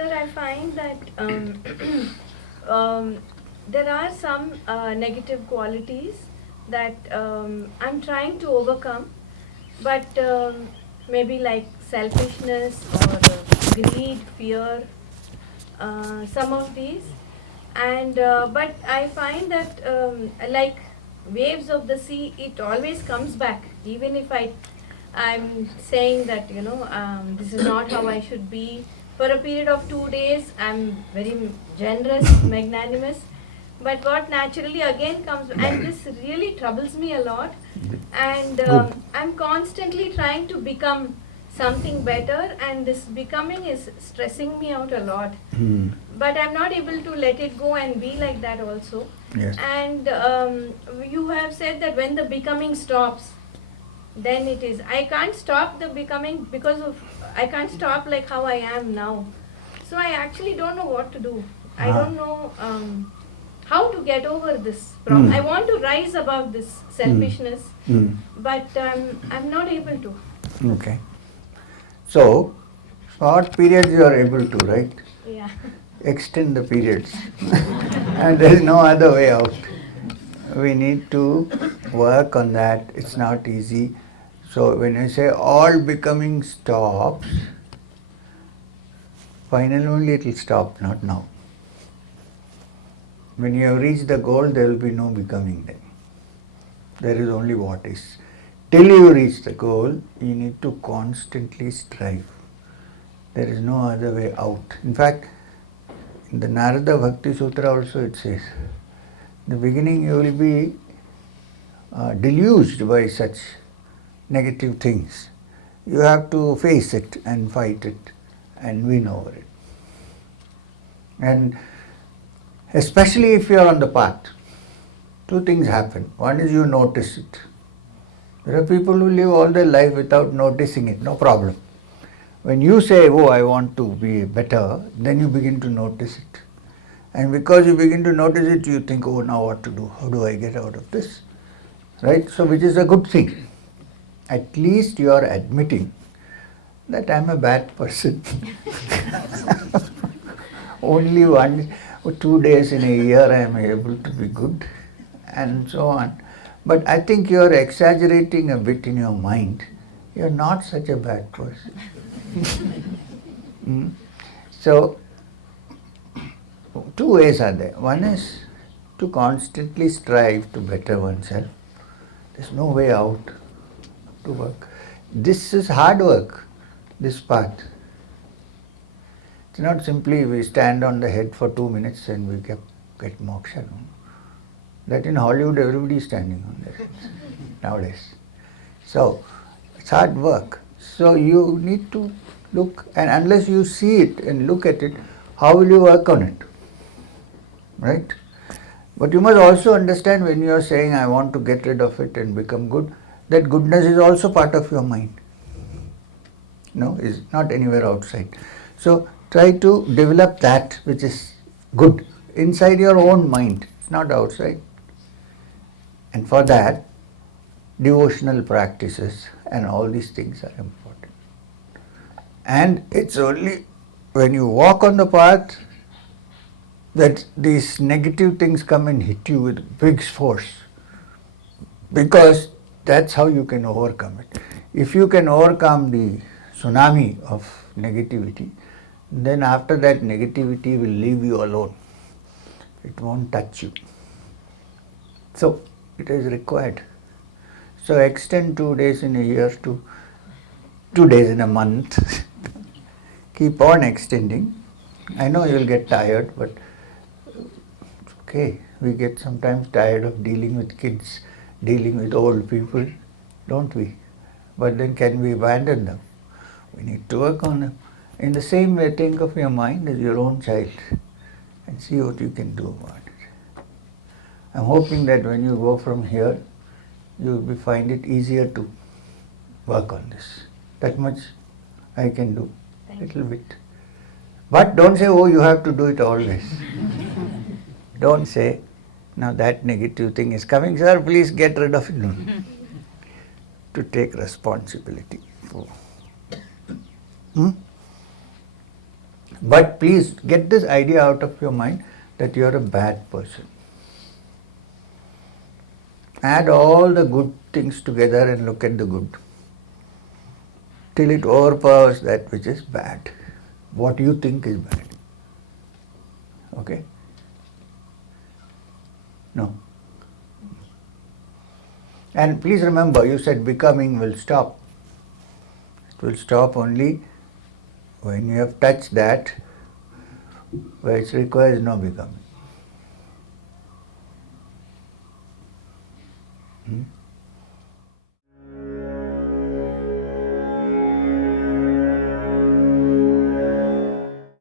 Sir, I find that there are some negative qualities that I'm trying to overcome, but maybe like selfishness or greed, fear, some of these. And but I find that like waves of the sea, it always comes back, even if I'm saying that this is not how I should be. For a period of 2 days, I'm very generous, magnanimous, but what naturally again comes, and this really troubles me a lot. And Good. I'm constantly trying to become something better, and this becoming is stressing me out a lot. But I'm not able to let it go and be like that also. Yes. And you have said that when the becoming stops, then it is. I can't stop the becoming because of, I can't stop like how I am now. So I actually don't know what to do. I don't know how to get over this problem. I want to rise above this selfishness, but I'm not able to. Okay. So, short periods you are able to, right? Yeah. Extend the periods. And there is no other way out. We need to work on that. It's not easy. So, when you say all becoming stops, finally only it will stop, not now. When you have reached the goal, there will be no becoming then. There is only what is. Till you reach the goal, you need to constantly strive. There is no other way out. In fact, in the Narada Bhakti Sutra also it says, in the beginning you will be deluged by such negative things. You have to face it and fight it and win over it. And especially if you are on the path, two things happen. One is you notice it. There are people who live all their life without noticing it, no problem. When you say, oh, I want to be better, then you begin to notice it. And because you begin to notice it, you think, oh, now what to do? How do I get out of this? Right? So, which is a good thing. At least you are admitting that I am a bad person. Only 2 days in a year I am able to be good, and so on. But I think you are exaggerating a bit in your mind. You are not such a bad person. So, two ways are there. One is to constantly strive to better oneself. There's no way out to work. This is hard work, this path. It's not simply we stand on the head for 2 minutes and we get moksha. No? That in Hollywood everybody is standing on their heads nowadays. So, it's hard work. So you need to look, and unless you see it and look at it, how will you work on it? Right? But you must also understand when you are saying, I want to get rid of it and become good, that goodness is also part of your mind. No, is not anywhere outside. So try to develop that which is good inside your own mind, it's not outside. And for that, devotional practices and all these things are important. And it's only when you walk on the path that these negative things come and hit you with big force, because that's how you can overcome it. If you can overcome the tsunami of negativity, then after that negativity will leave you alone. It won't touch you. So it is required. So extend 2 days in a year to 2 days in a month. Keep on extending. I know you will get tired, but it's okay. We get sometimes tired of dealing with kids, dealing with old people, don't we? But then can we abandon them? We need to work on them. In the same way, think of your mind as your own child and see what you can do about it. I'm hoping that when you go from here, you will find it easier to work on this. That much I can do, little bit. But don't say, oh, you have to do it always. Don't say, now that negative thing is coming, sir, please get rid of it. No. To take responsibility. But please get this idea out of your mind that you are a bad person. Add all the good things together and look at the good till it overpowers that which is bad, what you think is bad. Okay? No. And please remember, you said becoming will stop. It will stop only when you have touched that where it requires no becoming.